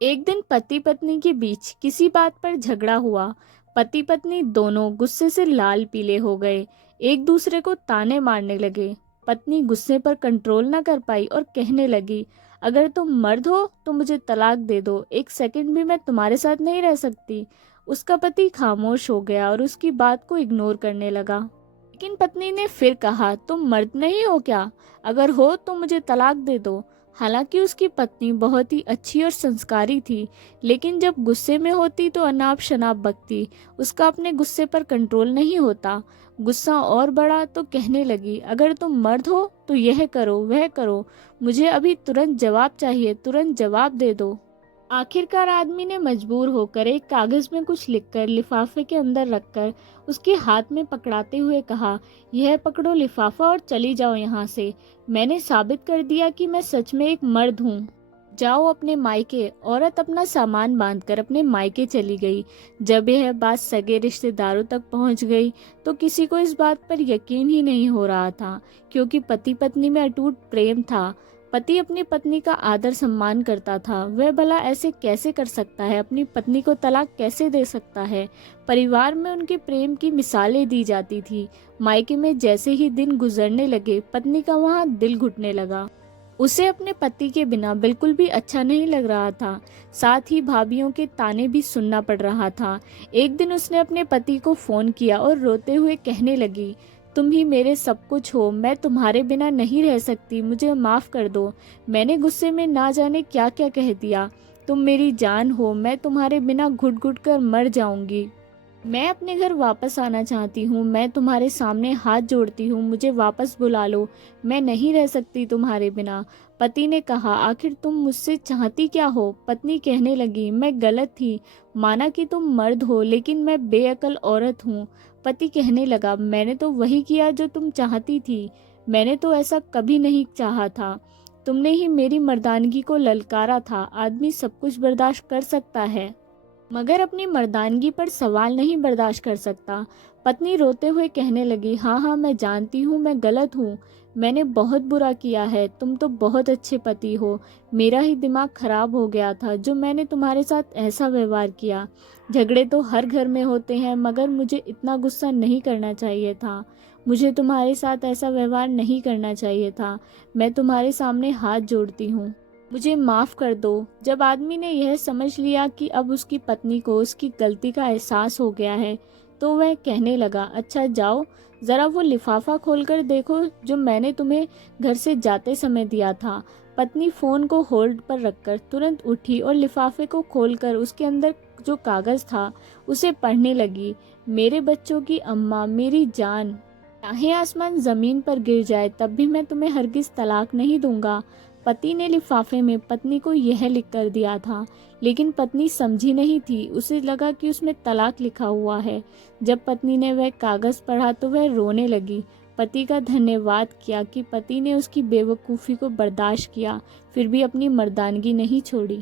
एक दिन पति पत्नी के बीच किसी बात पर झगड़ा हुआ। पति पत्नी दोनों गुस्से से लाल पीले हो गए, एक दूसरे को ताने मारने लगे। पत्नी गुस्से पर कंट्रोल ना कर पाई और कहने लगी, अगर तुम मर्द हो तो मुझे तलाक दे दो, एक सेकंड भी मैं तुम्हारे साथ नहीं रह सकती। उसका पति खामोश हो गया और उसकी बात को इग्नोर करने लगा। लेकिन पत्नी ने फिर कहा, तुम मर्द नहीं हो क्या? अगर हो तो मुझे तलाक दे दो। हालांकि उसकी पत्नी बहुत ही अच्छी और संस्कारी थी, लेकिन जब गुस्से में होती तो अनाप शनाप बकती। उसका अपने गुस्से पर कंट्रोल नहीं होता। गुस्सा और बढ़ा तो कहने लगी, अगर तुम मर्द हो तो यह करो वह करो, मुझे अभी तुरंत जवाब चाहिए, तुरंत जवाब दे दो। आखिरकार आदमी ने मजबूर होकर एक कागज में कुछ लिखकर लिफाफे के अंदर रखकर उसके हाथ में पकड़ाते हुए कहा, यह पकड़ो लिफाफा और चली जाओ यहाँ से। मैंने साबित कर दिया कि मैं सच में एक मर्द हूँ। जाओ अपने मायके। औरत अपना सामान बांधकर अपने मायके चली गई। जब यह बात सगे रिश्तेदारों तक पहुंच गई तो किसी को इस बात पर यकीन ही नहीं हो रहा था, क्योंकि पति पत्नी में अटूट प्रेम था। पति अपनी पत्नी का आदर सम्मान करता था। वह भला ऐसे कैसे कर सकता है? अपनी पत्नी को तलाक कैसे दे सकता है? परिवार में उनके प्रेम की मिसालें दी जाती थी। मायके में जैसे ही दिन गुजरने लगे, पत्नी का वहां दिल घुटने लगा। उसे अपने पति के बिना बिल्कुल भी अच्छा नहीं लग रहा था। साथ ही भाभियों के ताने भी सुनना पड़ रहा था। एक दिन उसने अपने पति को फोन किया और रोते हुए कहने लगी, तुम ही मेरे सब कुछ हो, मैं तुम्हारे बिना नहीं रह सकती, मुझे माफ़ कर दो। मैंने गुस्से में ना जाने क्या क्या कह दिया। तुम मेरी जान हो, मैं तुम्हारे बिना घुट घुट कर मर जाऊंगी। मैं अपने घर वापस आना चाहती हूँ, मैं तुम्हारे सामने हाथ जोड़ती हूँ, मुझे वापस बुला लो, मैं नहीं रह सकती तुम्हारे बिना। पति ने कहा, आखिर तुम मुझसे चाहती क्या हो? पत्नी कहने लगी, मैं गलत थी, माना कि तुम मर्द हो, लेकिन मैं बेअकल औरत हूँ। पति कहने लगा, मैंने तो वही किया जो तुम चाहती थी, मैंने तो ऐसा कभी नहीं चाहा था, तुमने ही मेरी मर्दानगी को ललकारा था। आदमी सब कुछ बर्दाश्त कर सकता है, मगर अपनी मर्दानगी पर सवाल नहीं बर्दाश्त कर सकता। पत्नी रोते हुए कहने लगी, हाँ हाँ मैं जानती हूँ मैं गलत हूँ, मैंने बहुत बुरा किया है, तुम तो बहुत अच्छे पति हो, मेरा ही दिमाग खराब हो गया था जो मैंने तुम्हारे साथ ऐसा व्यवहार किया। झगड़े तो हर घर में होते हैं, मगर मुझे इतना गुस्सा नहीं करना चाहिए था, मुझे तुम्हारे साथ ऐसा व्यवहार नहीं करना चाहिए था। मैं तुम्हारे सामने हाथ जोड़ती हूँ, मुझे माफ़ कर दो। जब आदमी ने यह समझ लिया कि अब उसकी पत्नी को उसकी गलती का एहसास हो गया है, तो वह कहने लगा, अच्छा जाओ, ज़रा वो लिफाफा खोलकर देखो जो मैंने तुम्हें घर से जाते समय दिया था। पत्नी फ़ोन को होल्ड पर रखकर तुरंत उठी और लिफाफे को खोलकर उसके अंदर जो कागज़ था उसे पढ़ने लगी। मेरे बच्चों की अम्मा, मेरी जान, चाहे आसमान ज़मीन पर गिर जाए तब भी मैं तुम्हें हरगिज़ तलाक नहीं दूंगा। पति ने लिफाफे में पत्नी को यह लिख कर दिया था, लेकिन पत्नी समझी नहीं थी, उसे लगा कि उसमें तलाक लिखा हुआ है। जब पत्नी ने वह कागज़ पढ़ा तो वह रोने लगी। पति का धन्यवाद किया कि पति ने उसकी बेवकूफ़ी को बर्दाश्त किया, फिर भी अपनी मर्दानगी नहीं छोड़ी।